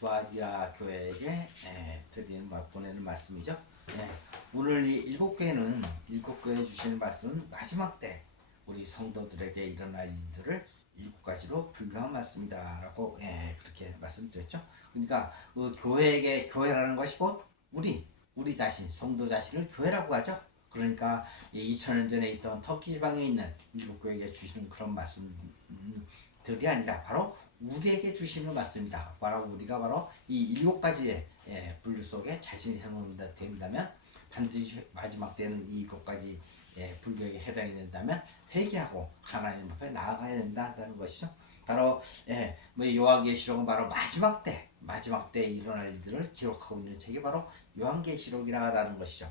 두아디아 교회에게 보내는 말씀이죠. 오늘 이 일곱 교회에 주시는 말씀은 마지막 때 우리 성도들에게 일어날 일들을 일곱 가지로 분류한 말씀이다라고 그렇게 말씀드렸죠. 그러니까 그 교회라는 것이 곧 우리 자신, 성도 자신을 교회라고 하죠. 그러니까 2000년 전에 있던 터키 지방에 있는 일곱 교회에게 주시는 그런 말씀들이 아니라 바로 우리에게 주시는 말씀이다. 바로 우리가 바로 이 일곱 가지의 분류 속에 자신이 해놓는다 된다면 반드시 마지막 때는 이 일곱 가지 분류에 해당이 된다면 회개하고 하나님 앞에 나아가야 된다는 것이죠. 바로 요한계시록은 바로 마지막 때 일어날 일들을 기록하고 있는 책이 바로 요한계시록이라는 것이죠.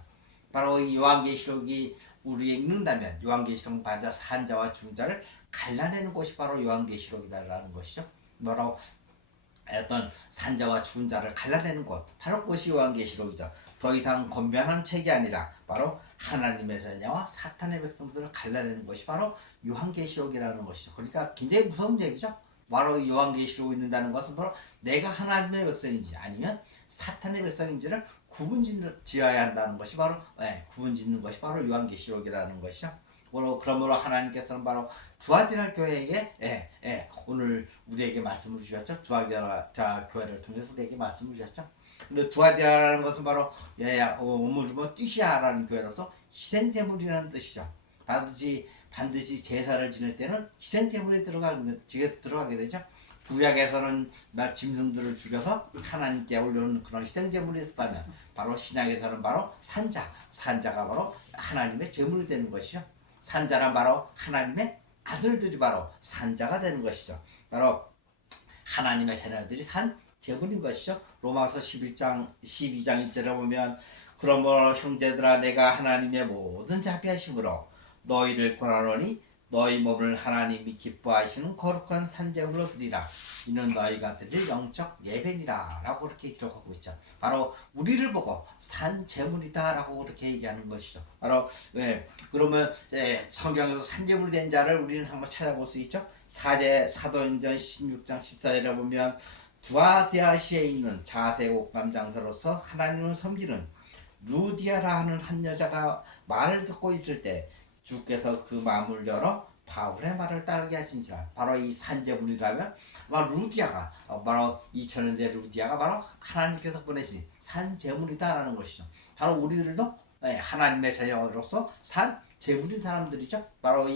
바로 이 요한계시록이 우리에 읽는다면 요한계시록은 바로 산자와 중자를 갈라내는 것이 바로 요한계시록이라는 것이죠. 바로 어떤 산자와 죽은 자를 갈라내는 것, 바로 그것이 요한계시록이죠. 더 이상 건변한 책이 아니라 바로 하나님의 자녀와 사탄의 백성들을 갈라내는 것이 바로 요한계시록이라는 것이죠. 그러니까 굉장히 무서운 얘기죠. 바로 요한계시록이 있는다는 것은 바로 내가 하나님의 백성인지 아니면 사탄의 백성인지를 구분지어야 한다는 것이 바로 구분짓는 것이 바로 요한계시록이라는 것이죠. 그러므로 하나님께서는 바로 두아디라 교회에게 오늘 우리에게 말씀을 주셨죠. 두아디라 교회를 통해서 우리에게 말씀을 주셨죠. 근데 두아디라라는 것은 바로 오물주머 뛰시아라는 교회로서 희생제물이라는 뜻이죠. 반드시 제사를 지낼 때는 희생제물이 들어가게 되죠. 구약에서는 짐승들을 죽여서 하나님께 올려놓는 그런 희생제물이 있다면 바로 신약에서는 바로 산자가 바로 하나님의 제물이 되는 것이죠. 산자란 바로 하나님의 아들들이 바로 산자가 되는 것이죠. 바로 하나님의 자녀들이 산 제물인 것이죠. 로마서 12장 1절에 보면 그러므로 형제들아 내가 하나님의 모든 자비하심으로 너희를 권하노니 너희 몸을 하나님이 기뻐하시는 거룩한 산제물로 드리라. 이는 너희가 드릴 영적 예배니라 라고 그렇게 기록하고 있죠. 바로 우리를 보고 산제물이다 라고 그렇게 얘기하는 것이죠. 바로 그러면 성경에서 산제물이 된 자를 우리는 한번 찾아볼 수 있죠. 사도행전 16장 14절에 보면 두아디아시에 있는 자색 옷감 장사로서 하나님을 섬기는 루디아라 하는 한 여자가 말을 듣고 있을 때 주께서 그 마음을 열어 바울의 말을 따르게 하신지라. 바로 이 산제물이라면 바로 루디아가 바로 2000년대 루디아가 바로 하나님께서 보내신 산제물이다라는 것이죠. 바로 우리들도 하나님의 자녀로서 산제물인 사람들이죠. 바로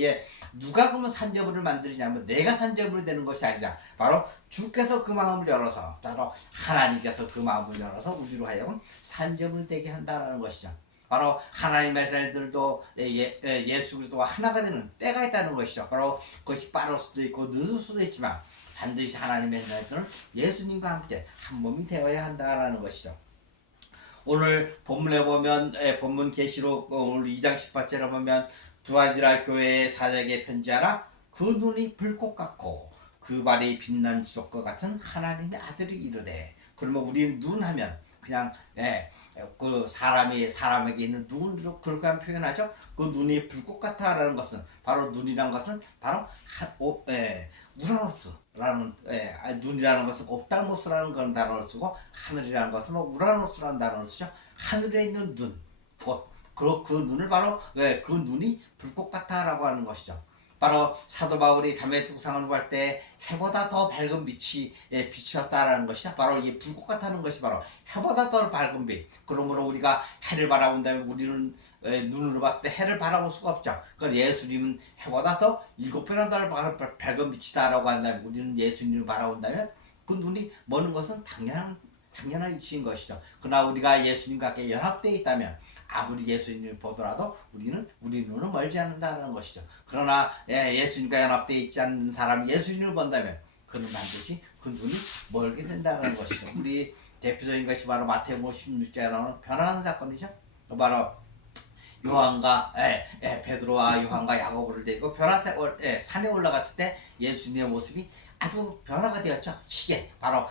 누가 그러면 산제물을 만드시냐면 내가 산제물이 되는 것이 아니라 바로 주께서 그 마음을 열어서 바로 하나님께서 그 마음을 열어서 우리로 하여금 산제물이 되게 한다는 것이죠. 바로 하나님의 자녀들도 예수 그리스도와 하나가 되는 때가 있다는 것이죠. 바로 그것이 빠를 수도 있고 늦을 수도 있지만 반드시 하나님의 자녀들은 예수님과 함께 한 몸이 되어야 한다는 것이죠. 오늘 본문에 보면 본문 계시록 오늘 2장 18절에 보면 두아디라 교회의 사자에게 편지하라. 그 눈이 불꽃 같고 그 발이 빛난 주석과 같은 하나님의 아들이 이르되. 그러면 우리는 눈 하면 그냥 그 사람에게 있는 눈으로 그렇게 표현하죠. 그 눈이 불꽃 같아라는 것은 바로 눈이라는 것은 바로 우라노스라는 눈이라는 것은 옵달모스라는 그런 단어를 쓰고 하늘이라는 것은 우라노스라는 단어를 쓰죠. 하늘에 있는 눈, 그 눈을 바로 그 눈이 불꽃 같아라고 하는 것이죠. 바로 사도 바울이 다메섹 상을 구할 때 해보다 더 밝은 빛이 비추었다라는 것이죠. 바로 이 불꽃 같다는 것이 바로 해보다 더 밝은 빛. 그러므로 우리가 해를 바라본다면 우리는 눈으로 봤을 때 해를 바라볼 수가 없죠. 그건 예수님은 해보다 더 7배나 더 밝은 빛이다라고 한다면 우리는 예수님을 바라본다면 그 눈이 머는 것은 당연한 이치인 것이죠. 그러나 우리가 예수님과 함께 연합되어 있다면 아무리 예수님을 보더라도 우리 눈은 멀지 않는다는 것이죠. 그러나 예수님과 연합되어 있지 않는 사람이 예수님을 본다면 그는 반드시 그 눈이 멀게 된다는 것이죠. 우리 대표적인 것이 바로 마태복음 16장에 나오는 변화하는 사건이죠. 바로 요한과 베드로와 요한과 야고보를 데리고 산에 올라갔을 때 예수님의 모습이 아주 변화가 되었죠. 바로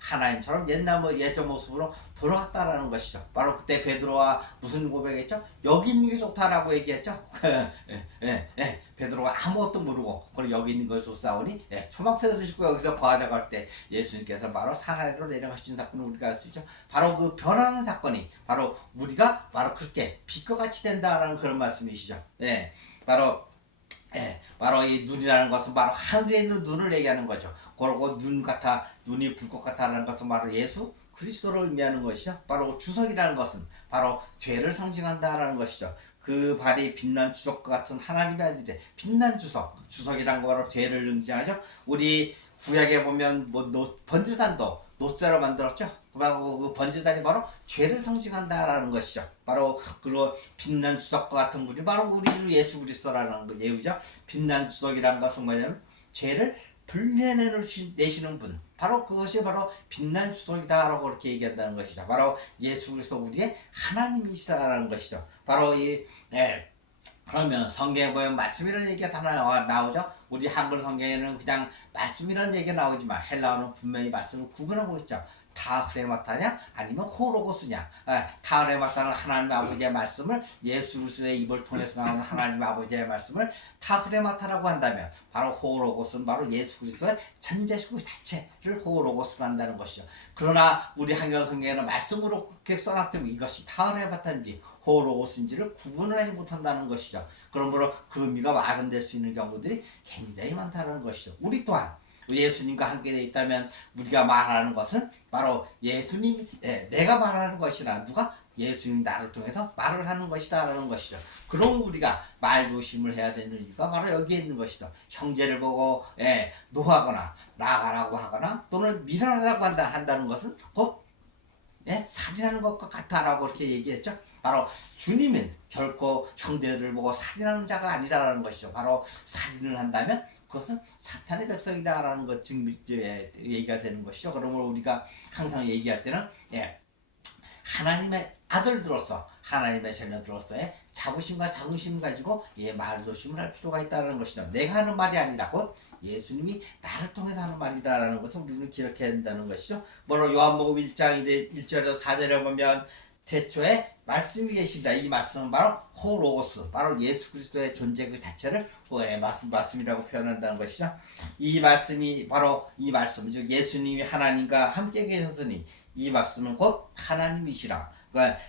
하나님처럼 예전 모습으로 돌아갔다라는 것이죠. 바로 그때 베드로와 무슨 고백했죠? 여기 있는 게 좋다라고 얘기했죠. 베드로가 아무것도 모르고 그걸 여기 있는 걸 쫓아오니 초막새도 싣고 여기서 거하자고 할 때 예수님께서 바로 산아래로 내려가신 사건을 우리가 알 수 있죠. 바로 그 변화하는 사건이 바로 우리가 바로 그렇게 빛과 같이 된다라는 그런 말씀이시죠. 바로 이 눈이라는 것은 바로 하늘에 있는 눈을 얘기하는 거죠. 그리고 눈이 불꽃 같다는 것은 바로 예수 그리스도를 의미하는 것이죠. 바로 주석이라는 것은 바로 죄를 상징한다라는 것이죠. 그 발이 빛난 주석과 같은 하나님의 아들의 빛난 주석이란 거 바로 죄를 의미하죠. 우리 구약에 보면 번제단도 노쇠로 만들었죠. 바로 그 번제단이 바로 죄를 상징한다라는 것이죠. 바로 그 빛난 주석과 같은 분이 바로 우리 예수 그리스도라는 거 예우죠. 빛난 주석이라는 것은 뭐냐면 죄를 불려내시는 분, 바로 그것이 바로 빛난 주석이다라고 그렇게 얘기한다는 것이죠. 바로 예수 그리스도 우리의 하나님이시다라는 것이죠. 바로 그러면 성경에 보면 말씀이라는 얘기가 다 나오죠. 우리 한글 성경에는 그냥 말씀이라는 얘기가 나오지만 헬라어는 분명히 말씀을 구분하고 있죠. 타흐레마타냐 아니면 호로고스냐. 타흐레마타는 하나님 아버지의 말씀을 예수 그리스도의 입을 통해서 나오는 하나님 아버지의 말씀을 타흐레마타라고 한다면 바로 호로고스는 바로 예수 그리스도의 전자식 자체를 호로고스로 한다는 것이죠. 그러나 우리 한글 성경에는 말씀으로 그렇게 써놨다면 이것이 타흐레마타인지 호로고스인지를 구분을 하지 못한다는 것이죠. 그러므로 그 의미가 와전될 수 있는 경우들이 굉장히 많다는 것이죠. 우리 또한 예수님과 함께 되어 있다면 우리가 말하는 것은 바로 예수님이 내가 말하는 것이라 누가 예수님이 나를 통해서 말을 하는 것이다 라는 것이죠. 그럼 우리가 말 조심을 해야 되는 이유가 바로 여기에 있는 것이죠. 형제를 보고 노하거나 나가라고 하거나 또는 밀어내라고 한다는 것은 곧 살인하는 것과 같다라고 그렇게 얘기했죠. 바로 주님은 결코 형제들을 보고 살인하는 자가 아니라는 것이죠. 바로 살인을 한다면 그것은 사탄의 백성이다라는 것 얘기가 되는 것이죠. 그러므로 우리가 항상 얘기할 때는 하나님의 아들들로서 하나님의 자녀들로서의 자부심과 자긍심을 가지고 말 조심을 할 필요가 있다는 것이죠. 내가 하는 말이 아니라 곧 예수님이 나를 통해서 하는 말이다라는 것을 우리는 기억해야 된다는 것이죠. 뭐로 요한복음 1장 1절에서 4절에 보면 태초에 말씀이 계시다. 이 말씀은 바로 호로고스, 바로 예수 그리스도의 존재 그 자체를 말씀이라고 표현한다는 것이죠. 이 말씀이 바로 이 말씀, 즉 예수님이 하나님과 함께 계셨으니 이 말씀은 곧 하나님이시라.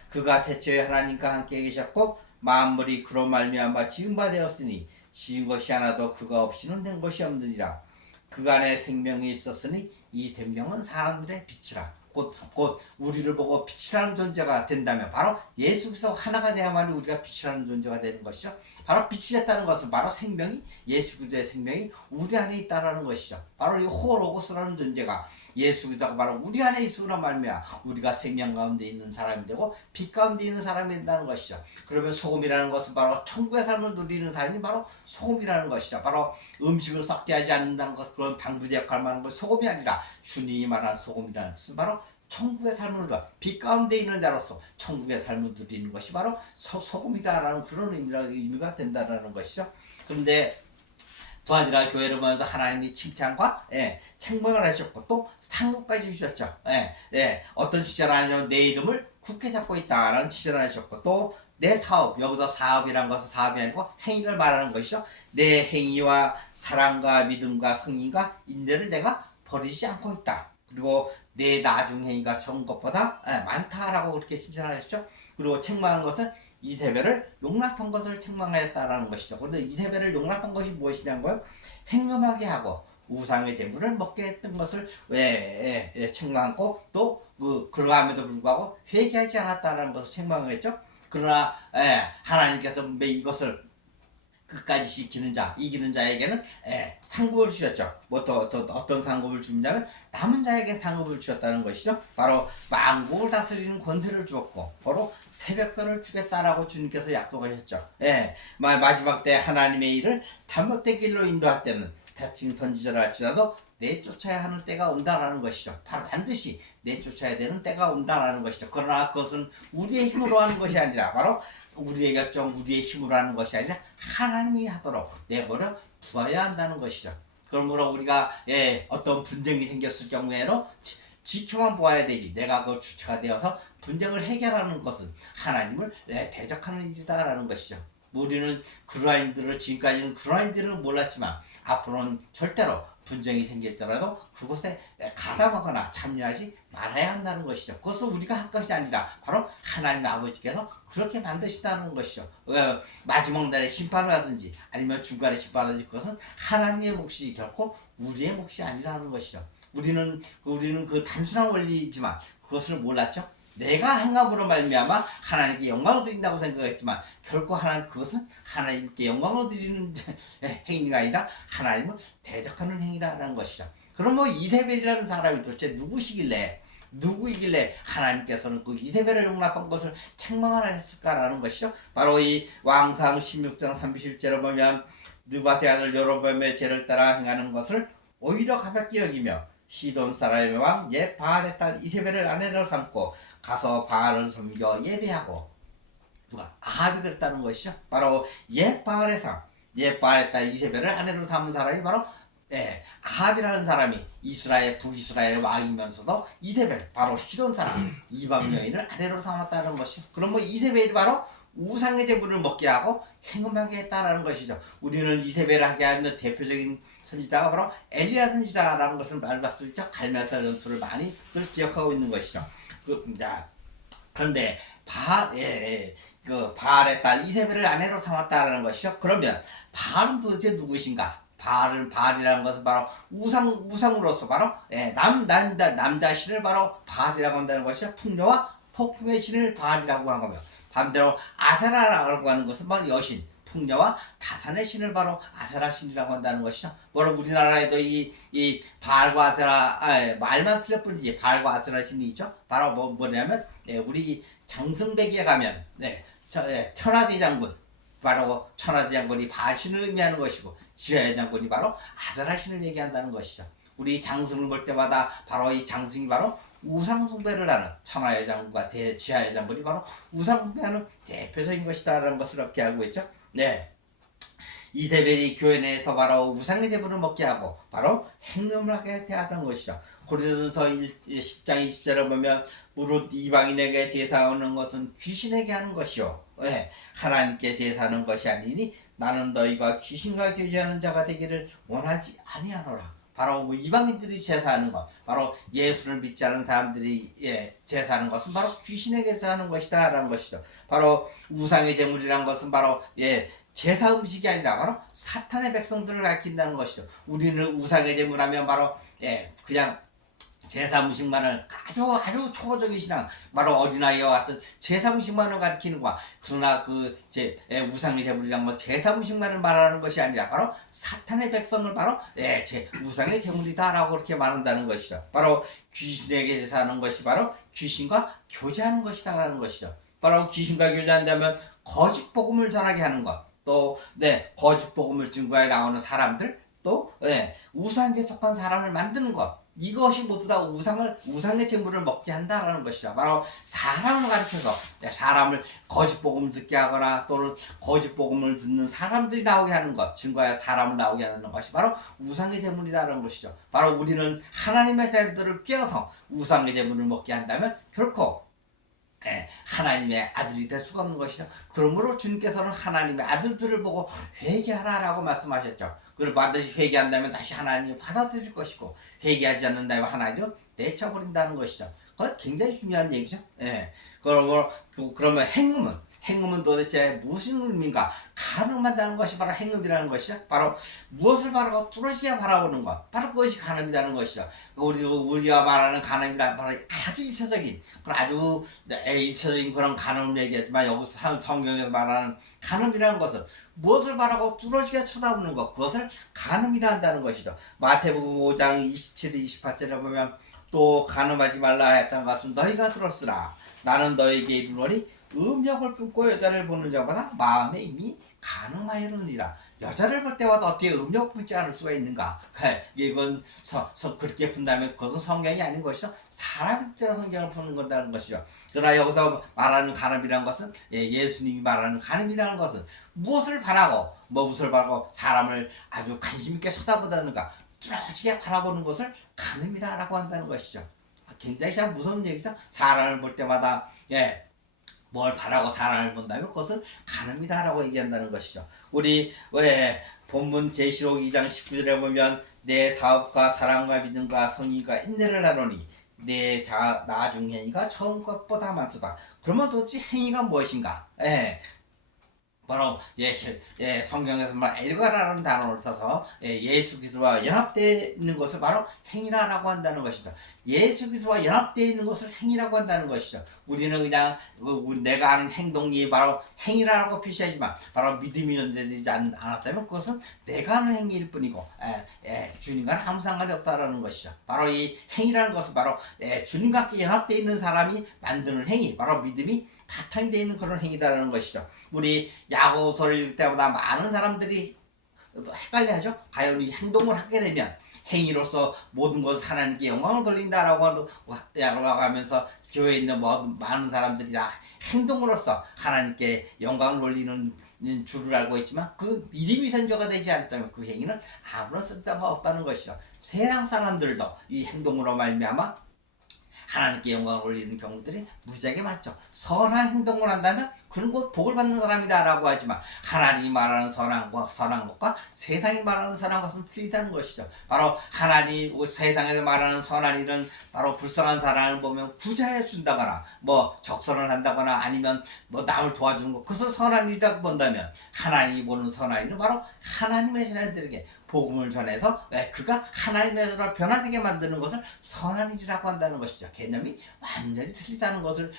그가 태초에 하나님과 함께 계셨고 만물이 그로 말미암아 지은 바 되었으니 지은 것이 하나도 그가 없이는 된 것이 없느니라. 그 안에 생명이 있었으니 이 생명은 사람들의 빛이라. 곧 우리를 보고 빛이라는 존재가 된다면 바로 예수께서 하나가 되야만이 우리가 빛이라는 존재가 되는 것이죠. 바로 빛이 됐다는 것은 바로 생명이 예수 그리스도의 생명이 우리 안에 있다라는 것이죠. 바로 이 호로고스라는 존재가 예수 그리스도가 바로 우리 안에 있으므로 말미암아 우리가 생명 가운데 있는 사람이 되고 빛 가운데 있는 사람이 된다는 것이죠. 그러면 소금이라는 것은 바로 천국의 삶을 누리는 사람이 바로 소금이라는 것이죠. 바로 음식을 썩게 하지 않는다는 것, 그런 방부제 역할만 하는 것이 소금이 아니라 주님이 말한 소금이라는 뜻은 바로 천국의 삶을 누려 빛 가운데 있는 자로서 천국의 삶을 누리는 것이 바로 소금이다라는 그런 의미가 된다라는 것이죠. 그런데 또 아니라 교회를 보면서 하나님이 칭찬과 책망을 하셨고 또 상급까지 주셨죠. 어떤 칭찬을 하냐면 내 이름을 굳게 잡고 있다라는 칭찬을 하셨고 또 내 사업, 여기서 사업이란 것은 사업이 아니고 행위를 말하는 것이죠. 내 행위와 사랑과 믿음과 성의가 인내를 내가 버리지 않고 있다. 그리고 내 나중 행위가 적은 것보다 많다라고 그렇게 칭찬하셨죠. 그리고 책망한 것은 이세벨을 용납한 것을 책망하였다라는 것이죠. 그런데 이세벨을 용납한 것이 무엇이냐고요? 행음하게 하고 우상의 제물을 먹게 했던 것을 책망하고 또 그러함에도 불구하고 회개하지 않았다는 것을 책망을 했죠. 그러나 하나님께서 이것을 끝까지 지키는 자, 이기는 자에게는 상급을 주셨죠. 어떤 상급을 주냐면 남은 자에게 상급을 주셨다는 것이죠. 바로 만국을 다스리는 권세를 주었고 바로 새벽별을 주겠다라고 주님께서 약속을 했죠. 마지막 때 하나님의 일을 잘못된 길로 인도할 때는 자칭 선지자라 할지라도 내쫓아야 하는 때가 온다라는 것이죠. 바로 반드시 내쫓아야 되는 때가 온다라는 것이죠. 그러나 그것은 우리의 힘으로 하는 것이 아니라 바로 우리의 결정, 우리의 힘으로 하는 것이 아니라 하나님이 하도록 내버려 두어야 한다는 것이죠. 그러므로 우리가 어떤 분쟁이 생겼을 경우에는 지켜만 보아야 되지. 내가 그 주체가 되어서 분쟁을 해결하는 것은 하나님을 대적하는 일이다라는 것이죠. 우리는 그러한 일들을 지금까지는 그러한 일들을 몰랐지만 앞으로는 절대로 분쟁이 생길더라도 그곳에 가담하거나 참여하지 말아야 한다는 것이죠. 그것은 우리가 할 것이 아니라 바로 하나님 아버지께서 그렇게 만드신다는 것이죠. 마지막 날에 심판을 하든지 아니면 중간에 심판을 하든지 그것은 하나님의 몫이 결코 우리의 몫이 아니라는 것이죠. 우리는 그 단순한 원리지만 그것을 몰랐죠. 내가 행함으로 말미암아 하나님께 영광을 드린다고 생각했지만 결코 그것은 하나님께 영광을 드리는 행위가 아니라 하나님을 대적하는 행위다라는 것이죠. 그럼 뭐 이세벨이라는 사람이 도대체 누구이길래 하나님께서는 그 이세벨을 용납한 것을 책망을 하셨을까라는 것이죠. 바로 이 왕상 16장 31절에 보면 느바세 아들 여로보암의 죄를 따라 행하는 것을 오히려 가볍게 여기며 시돈 사람의 왕 옛 바알의 딸 이세벨을 아내로 삼고 가서 바알을 섬겨 예배하고 누가 아합이 그랬다는 것이죠. 바로 옛 바알의 딸 이세벨을 아내로 삼은 사람이 바로 아합이라는 사람이 북이스라엘 왕이면서도 이세벨 바로 시돈 사람 이방 여인을 아내로 삼았다는 것이죠. 그럼 뭐 이세벨이 바로 우상의 제물을 먹게 하고 행음하게 했다라는 것이죠. 우리는 이세벨을 하게 하는 대표적인 선지자가 바로 엘리야 선지자라는 것을 말봤을 때 갈멜사 전투를 많이 기억하고 있는 것이죠. 그런데 바알의 딸 이세벨을 아내로 삼았다라는 것이죠. 그러면 바알은 도대체 누구신가? 바알이라는 것은 바로 우상으로서 바로 남자 신을 바로 바알이라고 한다는 것이죠. 풍요와 폭풍의 신을 바알이라고 한 거며 반대로 아세라라고 하는 것은 바로 여신 풍요와 다산의 신을 바로 아세라 신이라고 한다는 것이죠. 바로 우리나라에도 이 바알과 아세라 말만 틀릴 뿐이지 바알과 아세라 신이 있죠. 바로 뭐냐면 우리 장승배기에 가면 천하대 장군 바로 천하대 장군이 바알 신을 의미하는 것이고 지하의 장군이 바로 아세라 신을 얘기한다는 것이죠. 우리 장승을 볼 때마다 바로 이 장승이 바로 우상 숭배를 하는 천하의 장군과 지하의 장군이 바로 우상 숭배하는 대표적인 것이다라는 것을 이렇게 알고 있죠. 이세벨이 교회 내에서 바로 우상의 제물을 먹게 하고 바로 행음을 하게 하던 것이죠. 고린도전서 10장 20절을 보면 무릇 이방인에게 제사하는 것은 귀신에게 하는 것이요 하나님께 제사하는 것이 아니니 나는 너희가 귀신과 교제하는 자가 되기를 원하지 아니하노라. 바로 이방인들이 제사하는 것, 바로 예수를 믿지 않은 사람들이 제사하는 것은 바로 귀신에게 제사하는 것이다 라는 것이죠. 바로 우상의 제물이라는 것은 바로 제사 음식이 아니라 바로 사탄의 백성들을 가리킨다는 것이죠. 우리는 우상의 제물하면 바로 그냥 제사 음식만을 아주 초보적인 신앙 바로 어린아이와 같은 제사 음식만을 가리키는 거야. 그러나 우상의 제물이란 건 제사 음식만을 말하는 것이 아니라 바로 사탄의 백성을 바로 우상의 제물이다라고 그렇게 말한다는 것이죠. 바로 귀신에게 제사하는 것이 바로 귀신과 교제하는 것이다라는 것이죠. 바로 귀신과 교제한다면 거짓 복음을 전하게 하는 것, 또 거짓 복음을 증거해 나오는 사람들, 또 우상에 속한 사람을 만드는 것. 이것이 모두 다 우상의 제물을 먹게 한다라는 것이죠. 바로 사람을 가르쳐서 사람을 거짓 복음을 듣게 하거나 또는 거짓 복음을 듣는 사람들이 나오게 하는 것, 증거하여 사람을 나오게 하는 것이 바로 우상의 제물이다라는 것이죠. 바로 우리는 하나님의 자녀들을 꿰어서 우상의 제물을 먹게 한다면 결코 하나님의 아들이 될 수가 없는 것이죠. 그러므로 주님께서는 하나님의 아들들을 보고 회개하라라고 말씀하셨죠. 그걸 반드시 회개한다면 다시 하나님이 받아들일 것이고 회개하지 않는다면 하나님을 내쳐버린다는 것이죠. 그건 굉장히 중요한 얘기죠. 그러면 행음은 도대체 무슨 의미인가? 가늠한다는 것이 바로 행음이라는 것이죠. 바로 무엇을 바라고 뚫어지게 바라보는 것, 바로 그것이 가늠이라는 것이죠. 우리가 말하는 가늠이란 바로 아주 일차적인 그런 가늠을 얘기하지만 여기서 성경에서 말하는 가늠이라는 것은 무엇을 바라고 뚫어지게 쳐다보는 것, 그것을 가늠이라 한다는 것이죠. 마태복음 5장 27, 28절에 보면 또 가늠하지 말라 했던 것은 너희가 들었으나 나는 너희에게 이르노니 음욕을 품고 여자를 보는 자보다 마음에 이미 가늠하였느니라. 여자를 볼 때마다 어떻게 음욕 품지 않을 수가 있는가? 이건 그렇게 푼다면 그것은 성경이 아닌 것이죠. 사람이 때로 성경을 푸는 건다는 것이죠. 그러나 여기서 말하는 가늠이라는 것은 예수님이 말하는 가늠이라는 것은 무엇을 바라고 사람을 아주 관심 있게 쳐다보다는가 뚫어지게 바라보는 것을 가늠이라고 한다는 것이죠. 굉장히 참 무서운 얘기죠. 사람을 볼 때마다 뭘 바라고 사람을 본다면 그것은 가늠이다라고 얘기한다는 것이죠. 우리 왜 본문 계시록 2장 19절에 보면 내 사업과 사랑과 믿음과 성의가 인내를 하노니 내 나중 행위가 처음 것보다 많도다. 그러면 도대체 행위가 무엇인가? 바로 성경에서 일가라는 단어를 써서 예수 그리스도와 연합되어 있는 것을 바로 행위라고 한다는 것이죠. 예수 그리스도와 연합되어 있는 것을 행위라고 한다는 것이죠. 우리는 그냥 내가 하는 행동이 바로 행위라고 표시하지만 바로 믿음이 존재되지 않았다면 그것은 내가 하는 행위일 뿐이고 주님과는 아무 상관이 없다라는 것이죠. 바로 이 행위라는 것은 바로 주님과 함께 연합되어 있는 사람이 만드는 행위, 바로 믿음이 바탕이 되어 있는 그런 행위다라는 것이죠. 우리 야고보서를 읽을 때마다 많은 사람들이 헷갈려하죠. 과연 이 행동을 하게 되면 행위로서 모든 것을 하나님께 영광을 돌린다라고 하면서 교회에 있는 많은 사람들이 다 행동으로서 하나님께 영광을 돌리는 줄을 알고 있지만 그 믿음이 선조가 되지 않았다면 그 행위는 아무런 쓸데가 없다는 것이죠. 세상 사람들도 이 행동으로 말미암아 하나님께 영광을 올리는 경우들이 무지하게 많죠. 선한 행동을 한다면 그는 곧 복을 받는 사람이다라고 하지만 하나님이 말하는 선한 것과 세상이 말하는 선한 것은 틀리다는 것이죠. 바로 하나님 세상에서 말하는 선한 일은 바로 불쌍한 사람을 보면 구제해 준다거나 적선을 한다거나 아니면 남을 도와주는 것, 그것을 선한 일이라고 본다면 하나님이 보는 선한 일은 바로 하나님의 자녀들에게 복음을 전해서 그가 하나님의 자녀로 변화되게 만드는 것을 선한 일이라고 한다는 것이죠. 개념이 완전히 틀리다는 것을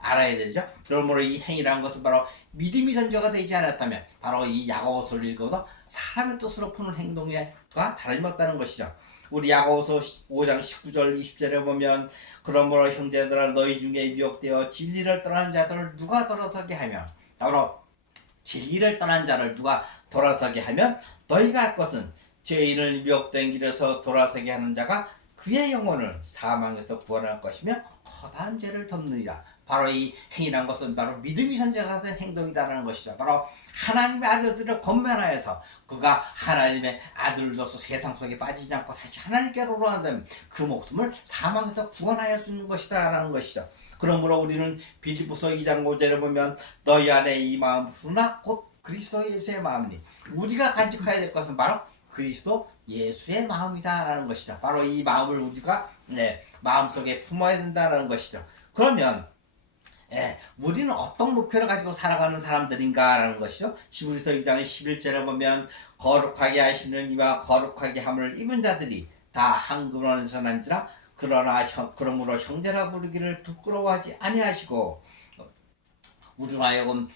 알아야 되죠. 그러므로 이 행위라는 것은 바로 믿음이 선조가 되지 않았다면 바로 이 야고보서를 읽어도 사람의 뜻으로 푸는 행동과 다름없다는 것이죠. 우리 야고보서 5장 19절 20절에 보면 그러므로 형제들아 너희 중에 미혹되어 진리를 떠난 자들을 누가 돌아서게 하며, 바로 진리를 떠난 자를 누가 돌아서게 하면 너희가 할 것은 죄인을 미혹된 길에서 돌아서게 하는 자가 그의 영혼을 사망에서 구원할 것이며 허다한 죄를 덮느니라. 바로 이 행위란 것은 바로 믿음이 선제가 된 행동이다라는 것이죠. 바로 하나님의 아들들을 권면하여서 그가 하나님의 아들로서 세상 속에 빠지지 않고 다시 하나님께로 돌아간다면 그 목숨을 사망에서 구원하여 주는 것이다라는 것이죠. 그러므로 우리는 빌립보서 2장 5절에 보면 너희 안에 이 마음 푸나 곧 그리스도 예수의 마음이니, 우리가 간직해야 될 것은 바로 그리스도 예수의 마음이다라는 것이죠. 바로 이 마음을 우리가 마음속에 품어야 된다는 것이죠. 그러면 우리는 어떤 목표를 가지고 살아가는 사람들인가라는 것이죠. 히브리서 2장 11절에 보면 거룩하게 하시는 이와 거룩하게 함을 입은 자들이 다 한 근원에서 난지라 그러므로 형제라 부르기를 부끄러워하지 아니하시고 우리로 하여금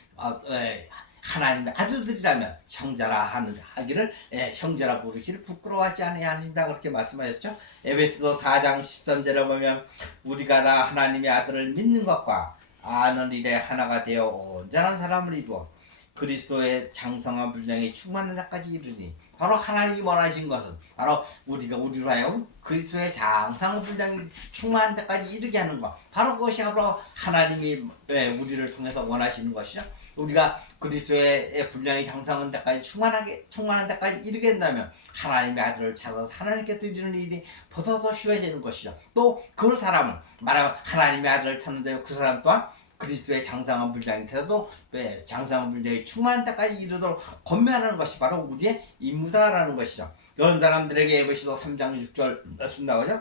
하나님의 아들들이라면 형제라 하기를 형제라 부르기를 부끄러워하지 아니하신다 그렇게 말씀하셨죠. 에베소서 4장 13절에 보면 우리가 다 하나님의 아들을 믿는 것과 아는 일에 하나가 되어 온전한 사람을 이루어 그리스도의 장성한 분량에 충만한 자까지 이르니, 바로 하나님이 원하신 것은 바로 우리로 하여금 그리스도의 장성한 분량이 충만한 데까지 이르게 하는 것, 바로 그것이 바로 하나님이 우리를 통해서 원하시는 것이죠. 우리가 그리스도의 분량이 장성한 데까지 충만한 데까지 이르게 된다면 하나님의 아들을 찾아서 하나님께 드리는 일이 보다 쉬워지는 것이죠. 또 그 사람은 말하면 하나님의 아들을 찾는데 그 사람 또한 그리스도의 장성한 분량이 되어도 장성한 분량이 충만한 데까지 이르도록 권면하는 것이 바로 우리의 임무다라는 것이죠. 이런 사람들에게 에베소서 3장 6절 말씀 나오죠.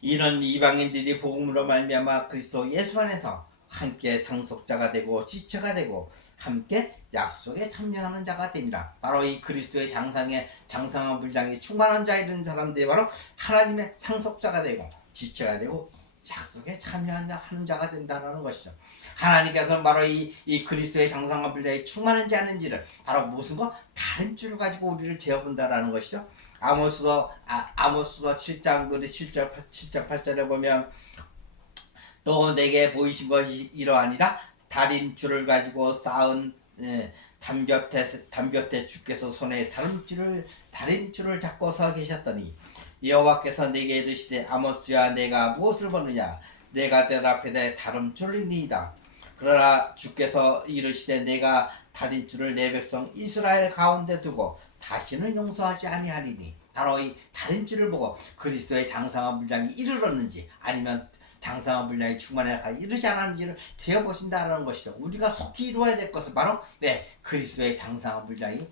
이런 이방인들이 복음으로 말미암아 그리스도 예수 안에서 함께 상속자가 되고 지체가 되고 함께 약속에 참여하는 자가 됩니다. 바로 이 그리스도의 장성한 분량이 충만한 자에 이르는 사람들이 바로 하나님의 상속자가 되고 지체가 되고 약속에 참여하는 자가 된다는 것이죠. 하나님께서는 바로 이 그리스도의 장성한 분량이 충만한지 아닌지를 바로 무슨 다른 줄을 가지고 우리를 재어본다라는 것이죠. 아모스서 7장 7절 8절에 보면 또 내게 보이신 것이 이러하니라. 다림줄을 가지고 쌓은 담곁에 주께서 손에 다림줄을 잡고 서 계셨더니 여호와께서 내게 이르시되 아모스야 내가 무엇을 보느냐. 내가 대답하되 다림줄이니이다. 그러나 주께서 이르시되 내가 다림줄을 내 백성 이스라엘 가운데 두고 다시는 용서하지 아니하리니. 바로 이 다림줄을 보고 그리스도의 장성한 분량이 이르렀는지 아니면 장성한 분량이 충만해 이르지 않았는지를 재어보신다는 것이죠. 우리가 속히 이루어야 될 것은 바로 그리스도의 장성한 분량이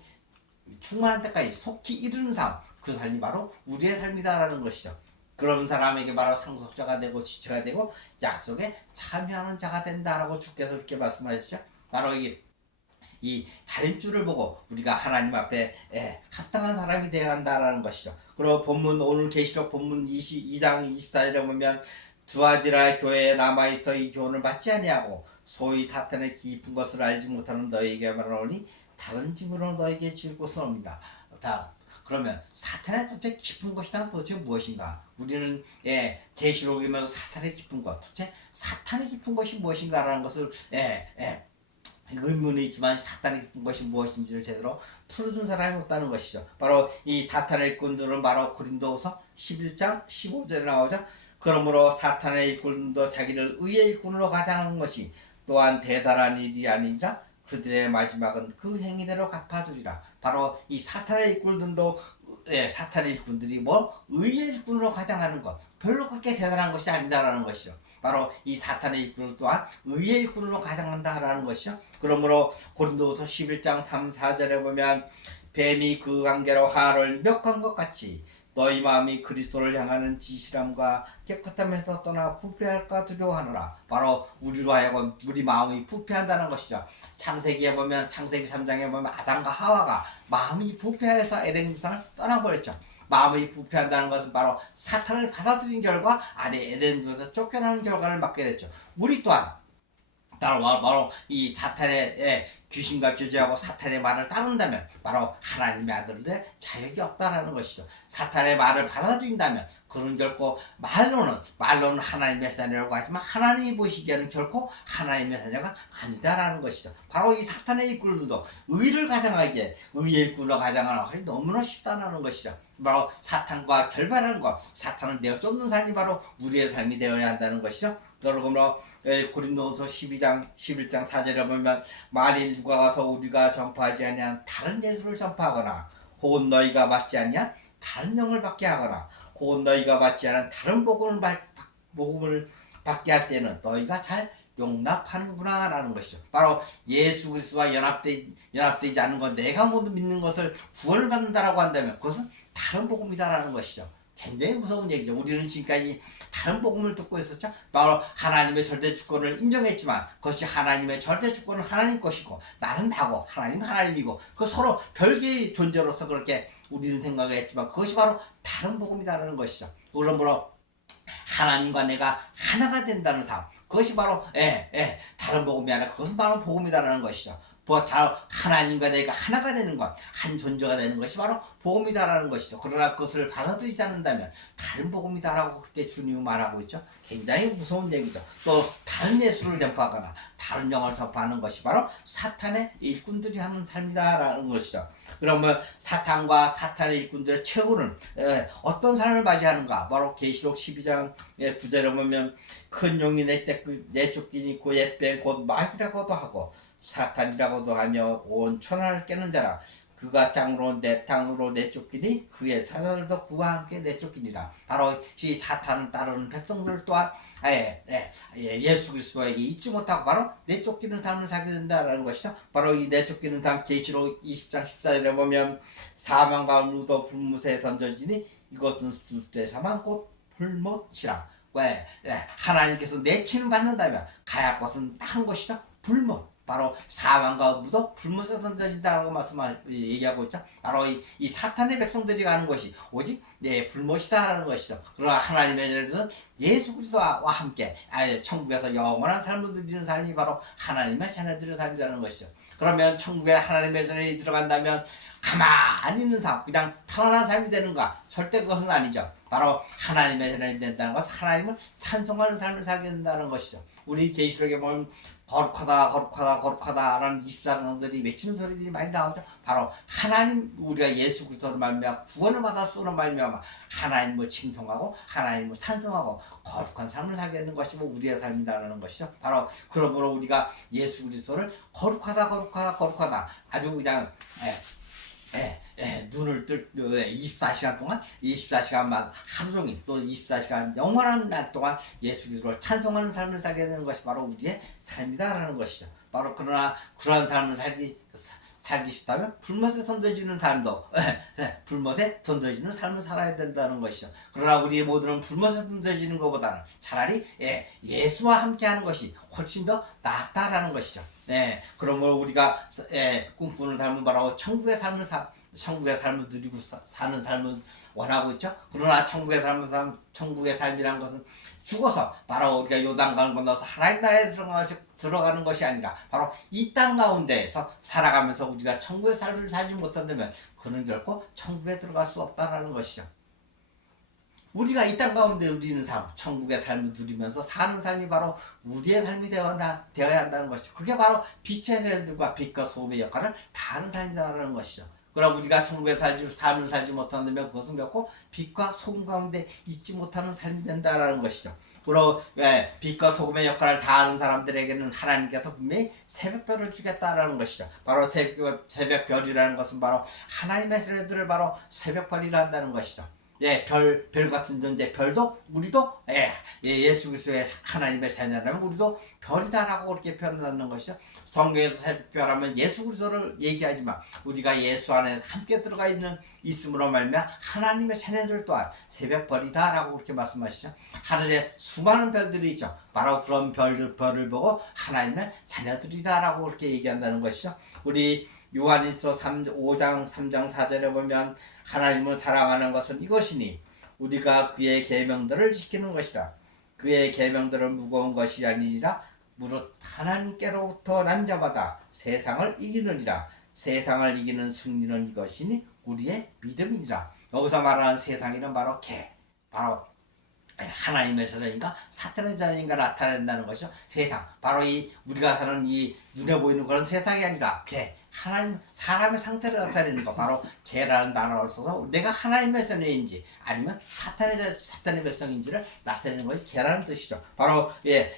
충만한 때까지 속히 이르는 삶, 그 삶이 바로 우리의 삶이다라는 것이죠. 그런 사람에게 바로 상속자가 되고 지체가 되고 약속에 참여하는 자가 된다라고 주께서 그렇게 말씀하셨죠. 바로 이 다림줄을 보고 우리가 하나님 앞에 합당한 사람이 되어야 한다라는 것이죠. 그리고 본문 오늘 계시록 본문 22장 24절에 보면 두아디라 교회에 남아있어 이 교훈을 받지 아니하고 소위 사탄의 깊은 것을 알지 못하는 너희에게 말하노니 다른 짐으로 너희에게 질 곳은 없습니다. 그러면 사탄의 도대체 깊은 것이란 도대체 무엇인가? 우리는 계시록이면서 사탄의 깊은 것, 도대체 사탄의 깊은 것이 무엇인가라는 것을 의문이 있지만 사탄의 깊은 것이 무엇인지를 제대로 풀어준 사람이 없다는 것이죠. 바로 이 사탄의 일꾼들은 바로 고린도후서 11장 15절에 나오죠. 그러므로 사탄의 일꾼도 자기를 의의 일꾼으로 가장한 것이 또한 대단한 일이 아니라 그들의 마지막은 그 행위대로 갚아주리라. 바로 이 사탄의 일꾼들도 사탄의 일꾼들이 의의 일꾼으로 가장하는 것 별로 그렇게 대단한 것이 아니다라는 것이죠. 바로 이 사탄의 일꾼 또한 의의 일꾼으로 가장한다라는 것이죠. 그러므로 고린도후서 11장 3, 4절에 보면 뱀이 그 관계로 하를 멱한 것 같이 너희 마음이 그리스도를 향하는 지실함과 깨끗함에서 떠나 부패할까 두려워하노라. 바로 우리로 하여금 우리 마음이 부패한다는 것이죠. 창세기에 보면 창세기 3장에 보면 아담과 하와가 마음이 부패해서 에덴 동산을 떠나버렸죠. 마음이 부패한다는 것은 바로 사탄을 받아들인 결과 안에 에덴 동산에서 쫓겨나는 결과를 맞게 됐죠. 우리 또한 바로 이 사탄의 귀신과 교제하고 사탄의 말을 따른다면 바로 하나님의 아들들의 자격이 없다라는 것이죠. 사탄의 말을 받아들인다면 그는 결코 말로는 하나님의 자녀라고 하지만 하나님이 보시기에는 결코 하나님의 자녀가 아니다라는 것이죠. 바로 이 사탄의 일꾼들도 의를 가장하기에 의의 일꾼으로 가장하는 것이 너무나 쉽다는 것이죠. 바로 사탄과 결별하는 것, 사탄을 내어 쫓는 삶이 바로 우리의 삶이 되어야 한다는 것이죠. 그러므로 고린도후서 11장 4절에 보면 만일 누가 가서 우리가 전파하지 아니한 다른 예수를 전파하거나 혹은 너희가 받지 아니한 다른 영을 받게 하거나 혹은 너희가 받지 않은 다른 복음을 받게 할 때는 너희가 잘 용납하는구나 라는 것이죠. 바로 예수 그리스도와 연합되지 않는 것, 내가 모두 믿는 것을 구원을 받는다라고 한다면 그것은 다른 복음이다라는 것이죠. 굉장히 무서운 얘기죠. 우리는 지금까지 다른 복음을 듣고 있었죠. 바로 하나님의 절대 주권을 인정했지만 그것이 하나님의 절대 주권은 하나님 것이고 나는 나고 하나님이고 그 서로 별개의 존재로서 그렇게 우리는 생각을 했지만 그것이 바로 다른 복음이다라는 것이죠. 그러므로 하나님과 내가 하나가 된다는 삶, 그것이 바로 다른 복음이 아니라 그것은 바로 복음이다라는 것이죠. 하나님과 내가 하나가 되는 것, 한 존재가 되는 것이 바로 복음이다라는 것이죠. 그러나 그것을 받아들이지 않는다면 다른 복음이다라고 그렇게 주님은 말하고 있죠. 굉장히 무서운 얘기죠. 또 다른 예수를 전파하거나 다른 영을 전파하는 것이 바로 사탄의 일꾼들이 하는 삶이다라는 것이죠. 그러면 사탄과 사탄의 일꾼들의 최후는 어떤 삶을 맞이하는가? 바로 계시록 12장 9절에 보면 큰 용이 내쫓기니 그 옛뱀 곧 마귀라고도 하고 사탄이라고도 하며 온 천하를 깨는 자라. 그가 땅으로 내쫓기니 그의 사자들도 그와 함께 내쫓기니라. 바로 이 사탄을 따르는 백성들 또한 예수 그리스도에게 잊지 못하고 바로 내쫓기는 삶을 살게 된다는 것이죠. 바로 이 내쫓기는 삶 계시록 20장 14절에 보면 사망과 무도 불못에 던져지니 이것은 숫대 사망 곧 불못이라. 하나님께서 내치는 받는다면 가야 할 것은 한 것이죠. 불못. 바로 사망과 무도 불못에 던져진다고 얘기하고 있죠. 바로 이 사탄의 백성들이 가는 것이 오직 불못이다라는 것이죠. 그러나 하나님의 자녀들은 예수 그리스도와 함께 천국에서 영원한 삶을 누리는 삶이 바로 하나님의 자녀들의 삶이라는 것이죠. 그러면 천국에 하나님의 자녀들이 들어간다면 가만히 있는 삶, 그냥 편안한 삶이 되는가? 절대 그것은 아니죠. 바로 하나님의 자녀이 된다는 것은 하나님을 찬송하는 삶을 살게 된다는 것이죠. 우리 계시록에 보면 거룩하다 라는 24장들이 외치는 소리들이 많이 나오죠. 바로 하나님, 우리가 예수 그리스도로 말미암아 구원을 받았으로 말미암아 하나님을 칭송하고 하나님을 찬송하고 거룩한 삶을 살게 되는 것이 우리의 삶이라는 것이죠. 바로 그러므로 우리가 예수 그리스도를 거룩하다 아주 그냥 눈을 24시간 동안 24시간만 하루 종일 또 24시간 영원한 날 동안 예수 그리스도를 찬송하는 삶을 살게 되는 것이 바로 우리의 삶이다라는 것이죠. 바로 그러나 그러한 삶을 살기 싫다면 불못에 던져지는 삶도 불못에 던져지는 삶을 살아야 된다는 것이죠. 그러나 우리의 모두는 불못에 던져지는 것보다는 차라리 예수와 함께하는 것이 훨씬 더 낫다라는 것이죠. 그런 걸 우리가 꿈꾸는 삶은 바로 천국의 삶을 누리고 사는 삶을 원하고 있죠. 그러나 천국의 삶이라는 것은 죽어서 바로 우리가 요단강을 건너서 하나님 나라에 들어가는 것이 아니라 바로 이 땅 가운데에서 살아가면서 우리가 천국의 삶을 살지 못한다면 그는 결코 천국에 들어갈 수 없다라는 것이죠. 우리가 이 땅 가운데 누리는 삶, 천국의 삶을 누리면서 사는 삶이 바로 우리의 삶이 되어야 한다는 것이죠. 그게 바로 빛의 세대들과 빛과 소금의 역할을 다하는 삶이라는 것이죠. 그러나 우리가 천국의 삶을 살지 못한다면 그것은 결코 빛과 소금 가운데 있지 못하는 삶이 된다는 것이죠. 그리고 빛과 소금의 역할을 다하는 사람들에게는 하나님께서 분명히 새벽별을 주겠다라는 것이죠. 바로 새벽별이라는 것은 바로 하나님의 세대들을 바로 새벽별이라 한다는 것이죠. 별 같은 존재, 별도, 우리도, 예수 그리스도의 하나님의 자녀라면 우리도 별이다라고 그렇게 표현하는 것이죠. 성경에서 새벽별 하면 예수 그리스도를 얘기하지만 우리가 예수 안에 함께 들어가 있음으로 말미암아 하나님의 자녀들 또한 새벽별이다라고 그렇게 말씀하시죠. 하늘에 수많은 별들이 있죠. 바로 그런 별을 보고 하나님의 자녀들이다라고 그렇게 얘기한다는 것이죠. 우리 요한일서 5장 3장 4절에 보면 하나님을 사랑하는 것은 이것이니 우리가 그의 계명들을 지키는 것이라. 그의 계명들은 무거운 것이 아니라 무릇 하나님께로부터 난 자마다 세상을 이기느니라. 세상을 이기는 승리는 이것이니 우리의 믿음이니라. 여기서 말하는 세상이는 바로 바로 하나님의 자녀인가 사탄의 자녀인가 나타낸다는 것이죠. 세상, 바로 이 우리가 사는 이 눈에 보이는 그런 세상이 아니라 하나님, 사람의 상태를 나타내는 거, 바로 개라는 단어를 써서 내가 하나님의 자녀인지 아니면 사탄의 백성인지를 나타내는 것이 개라는 뜻이죠. 바로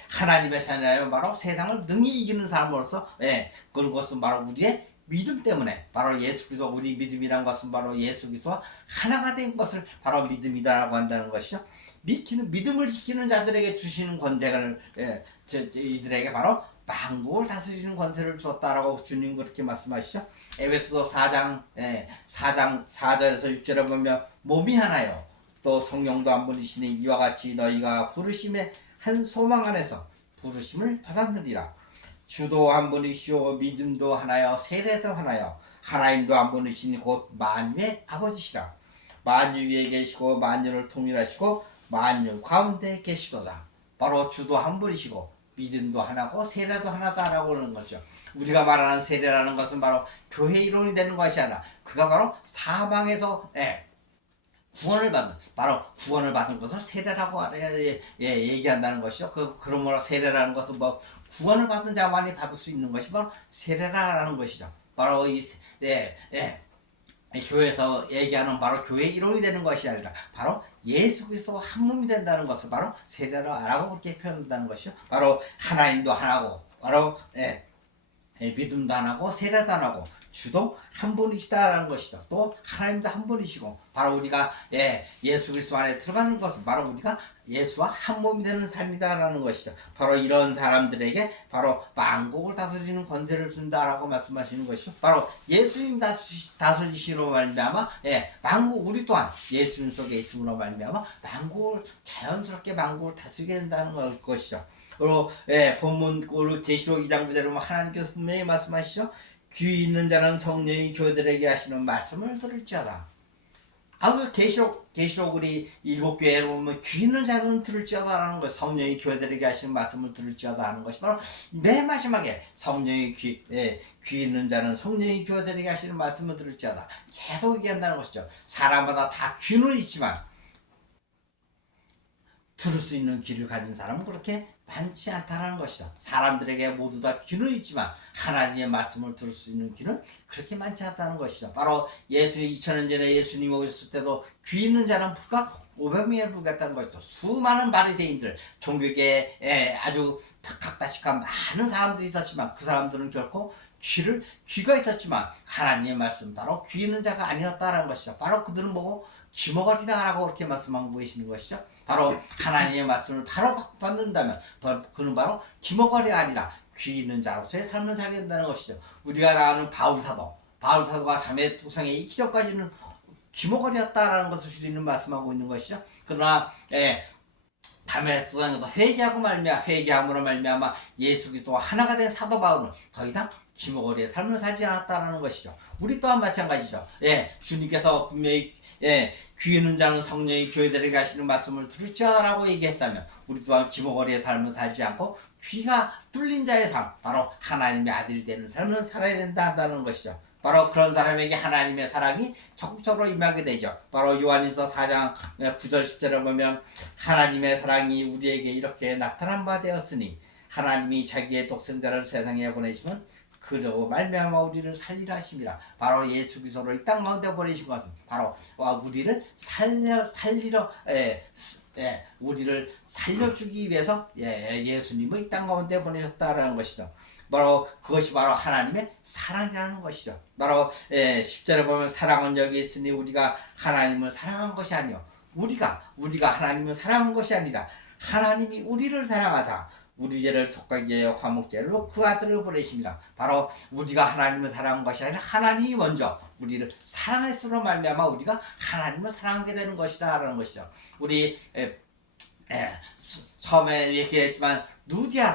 하나님의 자녀라면 바로 세상을 능히 이기는 사람으로서 그것은 바로 우리의 믿음 때문에 바로 예수 그리스도, 우리 믿음이란 것은 바로 예수 그리스도와 하나가 된 것을 바로 믿음이라고 한다는 것이죠. 믿음을 지키는 자들에게 주시는 권세를 이들에게 바로 만국을 다스리는 권세를 주었다라고 주님 그렇게 말씀하시죠. 에베소서 4장 4절에서 6절에 보면 몸이 하나요 또 성령도 한 분이시니 이와 같이 너희가 부르심의 한 소망 안에서 부르심을 받았느니라. 주도 한 분이시오 믿음도 하나요 세례도 하나요 하나님도 한 분이시니 곧 만유의 아버지시라. 만유 위에 계시고 만유를 통일하시고 만유 가운데 계시도다. 바로 주도 한 분이시고 믿음도 하나고 세례도 하나다라고 하는 거죠. 우리가 말하는 세례라는 것은 바로 교회 이론이 되는 것이 아니라 그가 바로 사망에서 구원을 받은 것을 세례라고 얘기한다는 것이죠. 그러므로 세례라는 것은 구원을 받은 자만이 받을 수 있는 것이 바로 세례라는 것이죠. 바로 교회에서 얘기하는 바로 교회 이론이 되는 것이 아니라 바로 예수 그리스도와 한 몸이 된다는 것을 바로 세례라고 그렇게 표현한다는 것이죠. 바로 하나님도 하나고 바로 믿음도 하나고 세례도 하나고 주도 한 분이시다라는 것이죠. 또 하나님도 한 분이시고 바로 우리가 예수 그리스도 안에 들어가는 것은 바로 우리가 예수와 한 몸이 되는 삶이다라는 것이죠. 바로 이런 사람들에게 바로 만국을 다스리는 권세를 준다라고 말씀하시는 것이죠. 바로 예수님 다스리시로 말미암아 만국 우리 또한 예수님 속에 있음으로 말미암아 자연스럽게 만국을 다스리게 된다는 것이죠. 그리고 본문 계시록 2장 9절에 보면 하나님께서 분명히 말씀하시죠. 귀 있는 자는 성령이 교회들에게 하시는 말씀을 들을지어다. 계시록 우리 7교회에 보면 귀 있는 자는 들을지어다라는 것, 성령이 교회들에게 하시는 말씀을 들을지어다 하는 것이 바로 맨 마지막에 성령이 귀 있는 자는 성령이 교회들에게 하시는 말씀을 들을지어다. 계속 얘기한다는 것이죠. 사람마다 다 귀는 있지만 들을 수 있는 귀를 가진 사람은 그렇게 많지 않다는 것이죠. 사람들에게 모두 다 귀는 있지만 하나님의 말씀을 들을 수 있는 귀는 그렇게 많지 않다는 것이죠. 바로 2000년 전에 예수님이 오셨을 때도 귀 있는 자는 불과 500명에 불과했다는 것이죠. 수많은 바리새인들, 종교계에 아주 박학다식한 많은 사람들이 있었지만 그 사람들은 결코 귀가 있었지만 하나님의 말씀 바로 귀 있는 자가 아니었다라는 것이죠. 바로 그들은 뭐고 귀머거리다라고 그렇게 말씀하고 계시는 것이죠. 바로 하나님의 말씀을 바로 받는다면 그는 바로 귀머거리가 아니라 귀 있는 자로서의 삶을 살게 된다는 것이죠. 우리가 나가는 바울사도가 자매 두성에 있기 전까지는 귀머거리였다라는 것을 주리는 말씀하고 있는 것이죠. 그러나 자매 두성에서 회개함으로 말미암아 예수 그리스도와 하나가 된 사도 바울은 더 이상 귀머거리의 삶을 살지 않았다라는 것이죠. 우리 또한 마찬가지죠. 주님께서 분명히 귀 있는 자는 성령이 교회들에게 하시는 말씀을 들을지어다라고 얘기했다면 우리 또한 귀머거리의 삶을 살지 않고 귀가 뚫린 자의 삶, 바로 하나님의 아들이 되는 삶을 살아야 된다는 것이죠. 바로 그런 사람에게 하나님의 사랑이 적극적으로 임하게 되죠. 바로 요한일서 4장 9절 10절을 보면 하나님의 사랑이 우리에게 이렇게 나타난 바 되었으니 하나님이 자기의 독생자를 세상에 보내시면 그러고 말미암아 우리를 살리라 하심이라. 바로 예수 그리스도를 이 땅 가운데 보내신 것은 바로 우리를 우리를 살려주기 위해서 예수님을 이 땅 가운데 보내셨다라는 것이죠. 바로 그것이 바로 하나님의 사랑이라는 것이죠. 바로 10절에 보면 사랑은 여기 있으니 우리가 하나님을 사랑한 것이 아니요 우리가 하나님을 사랑한 것이 아니라 하나님이 우리를 사랑하사 우리 죄를 속하기 위하여 화목제로 그 아들을 보내십니다. 바로 우리가 하나님을 사랑한 것이 아니라 하나님이 먼저 우리를 사랑했으로 말미암아 우리가 하나님을 사랑하게 되는 것이다 라는 것이죠. 우리 처음에 얘기했지만 루디아의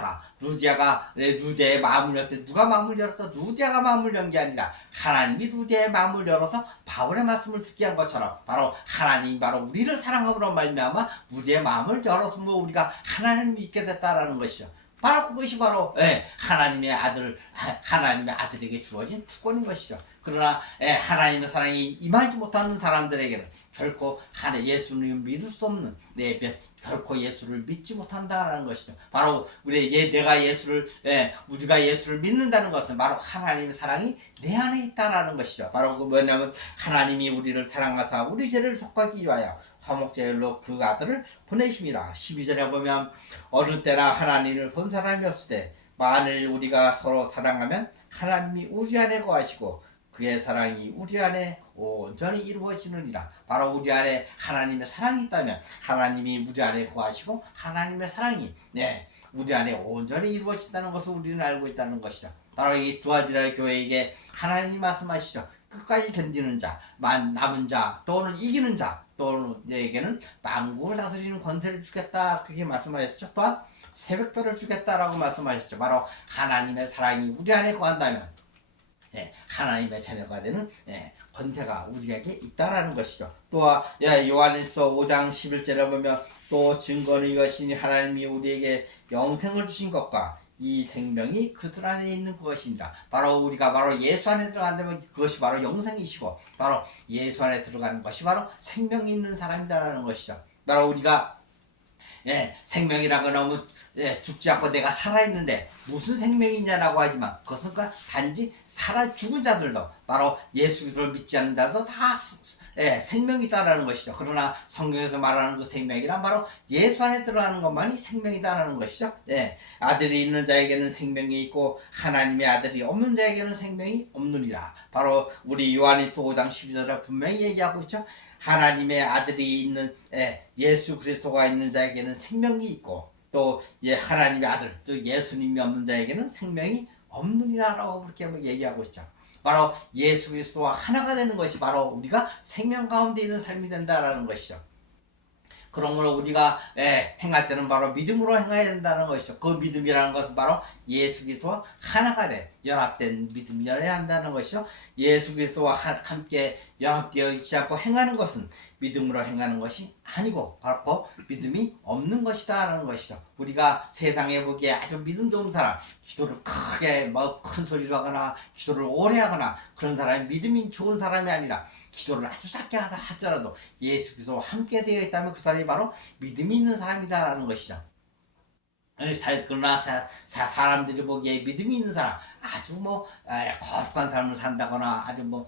마음을 열었대. 누가 마음을 열었어? 루디아가 마음을 연 게 아니라 하나님이 루디아의 마음을 열어서 바울의 말씀을 듣게 한 것처럼 바로 하나님이 바로 우리를 사랑함으로 말미암아 우리의 마음을 열어서 우리가 하나님을 믿게 됐다라는 것이죠. 바로 그것이 바로 하나님의 아들에게 주어진 특권인 것이죠. 그러나 하나님의 사랑이 임하지 못하는 사람들에게는 결코 예수님을 믿을 수 없는 결코 예수를 믿지 못한다라는 것이죠. 바로 우리가 예수를 믿는다는 것은 바로 하나님의 사랑이 내 안에 있다라는 것이죠. 바로 뭐냐면 하나님이 우리를 사랑하사 우리 죄를 속하기 위하여 화목제물로 그 아들을 보내십니다. 12절에 보면 어느 때나 하나님을 본 사람이 없을 때 만일 우리가 서로 사랑하면 하나님이 우리 안에 거하시고 그의 사랑이 우리 안에 온전히 이루어지느니라. 바로 우리 안에 하나님의 사랑이 있다면 하나님이 우리 안에 거하시고 하나님의 사랑이 우리 안에 온전히 이루어진다는 것을 우리는 알고 있다는 것이죠. 바로 이 두아디라 교회에게 하나님이 말씀하시죠. 끝까지 견디는 자, 남은 자, 또는 이기는 자, 또는 내게는 만국을 다스리는 권세를 주겠다 그렇게 말씀하셨죠. 또한 새벽별을 주겠다라고 말씀하셨죠. 바로 하나님의 사랑이 우리 안에 거한다면 하나님의 자녀가 되는 권세가 우리에게 있다라는 것이죠. 또 요한일서 5장 11절에 보면 또 증거는 이것이니 하나님이 우리에게 영생을 주신 것과 이 생명이 그들 안에 있는 것입니다. 우리가 예수 안에 들어간다면 그것이 바로 영생이시고 바로 예수 안에 들어가는 것이 바로 생명이 있는 사람이다라는 것이죠. 바로 우리가 생명이라고 하면 죽지 않고 내가 살아있는데 무슨 생명이 있냐라고 하지만 그것은 단지 죽은 자들도 바로 예수 그리스도를 믿지 않는 자들도 다 생명이 있다라는 것이죠. 그러나 성경에서 말하는 그 생명이란 바로 예수 안에 들어가는 것만이 생명이다라는 것이죠. 아들이 있는 자에게는 생명이 있고 하나님의 아들이 없는 자에게는 생명이 없느니라. 바로 우리 요한일서 5장 12절에 분명히 얘기하고 있죠. 하나님의 아들이 있는 예수 그리스도가 있는 자에게는 생명이 있고 또 하나님의 아들 또 예수님이 없는 자에게는 생명이 없느니라라고 그렇게 얘기하고 있죠. 바로 예수 그리스도와 하나가 되는 것이 바로 우리가 생명 가운데 있는 삶이 된다라는 것이죠. 그러므로 우리가 행할 때는 바로 믿음으로 행해야 된다는 것이죠. 그 믿음이라는 것은 바로 예수 그리스도와 하나가 된 연합된 믿음이어야 한다는 것이죠. 예수 그리스도와 함께 연합되어 있지 않고 행하는 것은 믿음으로 행하는 것이 아니고 바로 믿음이 없는 것이다라는 것이죠. 우리가 세상에 보기에 아주 믿음 좋은 사람, 기도를 크게 큰 소리로 하거나 기도를 오래 하거나 그런 사람이 믿음이 좋은 사람이 아니라 기도를 아주 작게 하더라도 예수 그리스도와 함께 되어 있다면 그 사람이 바로 믿음이 있는 사람이다라는 것이죠. 그러나 사람들이 보기에 믿음이 있는 사람, 아주 거룩한 삶을 산다거나 아주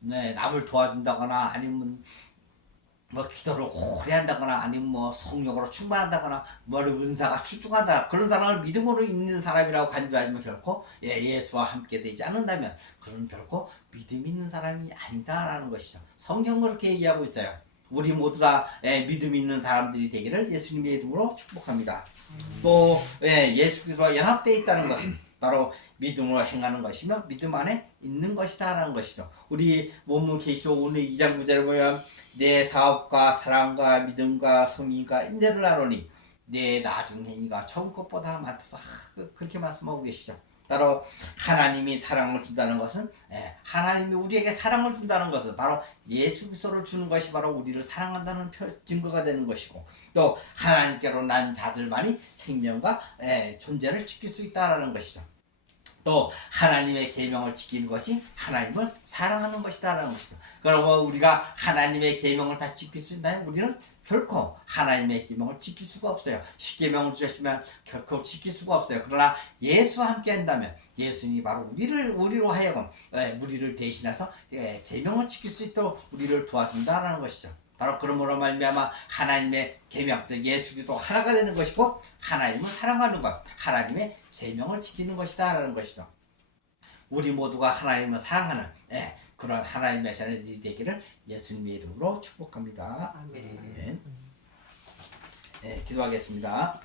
남을 도와준다거나 아니면 뭐 기도를 오래 한다거나 아니면 뭐 성령으로 충만한다거나 뭐 은사가 출중하다 그런 사람을 믿음으로 있는 사람이라고 간주하지만 결코 예수와 함께 되지 않는다면 그는 결코 믿음 있는 사람이 아니다라는 것이죠. 성경은 그렇게 얘기하고 있어요. 우리 모두 다 믿음 있는 사람들이 되기를 예수님의 이름으로 축복합니다. 또 예수 그리스도와 연합되어 있다는 것은 바로 믿음으로 행하는 것이며 믿음 안에 있는 것이다라는 것이죠. 우리 본문 계시록 오늘 2장 9절에 보면 내 사업과 사랑과 믿음과 성의가 인내를 하노니 내 나중 행위가 처음 것보다 많도다. 그렇게 말씀하고 계시죠. 바로 하나님이 사랑을 준다는 것은 하나님이 우리에게 사랑을 준다는 것은 바로 예수 그리스도를 주는 것이 바로 우리를 사랑한다는 증거가 되는 것이고 또 하나님께로 난 자들만이 생명과 존재를 지킬 수 있다는 것이죠. 또 하나님의 계명을 지키는 것이 하나님을 사랑하는 것이다라는 것이죠. 그러고 우리가 하나님의 계명을 다 지킬 수 있나요? 우리는 결코 하나님의 계명을 지킬 수가 없어요. 십계명을 주셨지만 결코 지킬 수가 없어요. 그러나 예수와 함께 한다면 예수님이 바로 우리로 하여금 우리를 대신해서 계명을 지킬 수 있도록 우리를 도와준다라는 것이죠. 바로 그러므로 말미암아 하나님의 계명, 예수 그리스도 하나가 되는 것이고 하나님을 사랑하는 것, 하나님의 계명을 지키는 것이다라는 것이죠. 우리 모두가 하나님을 사랑하는 그런 하나님의 자녀들이 되기를 예수님의 이름으로 축복합니다. 아멘. 기도하겠습니다.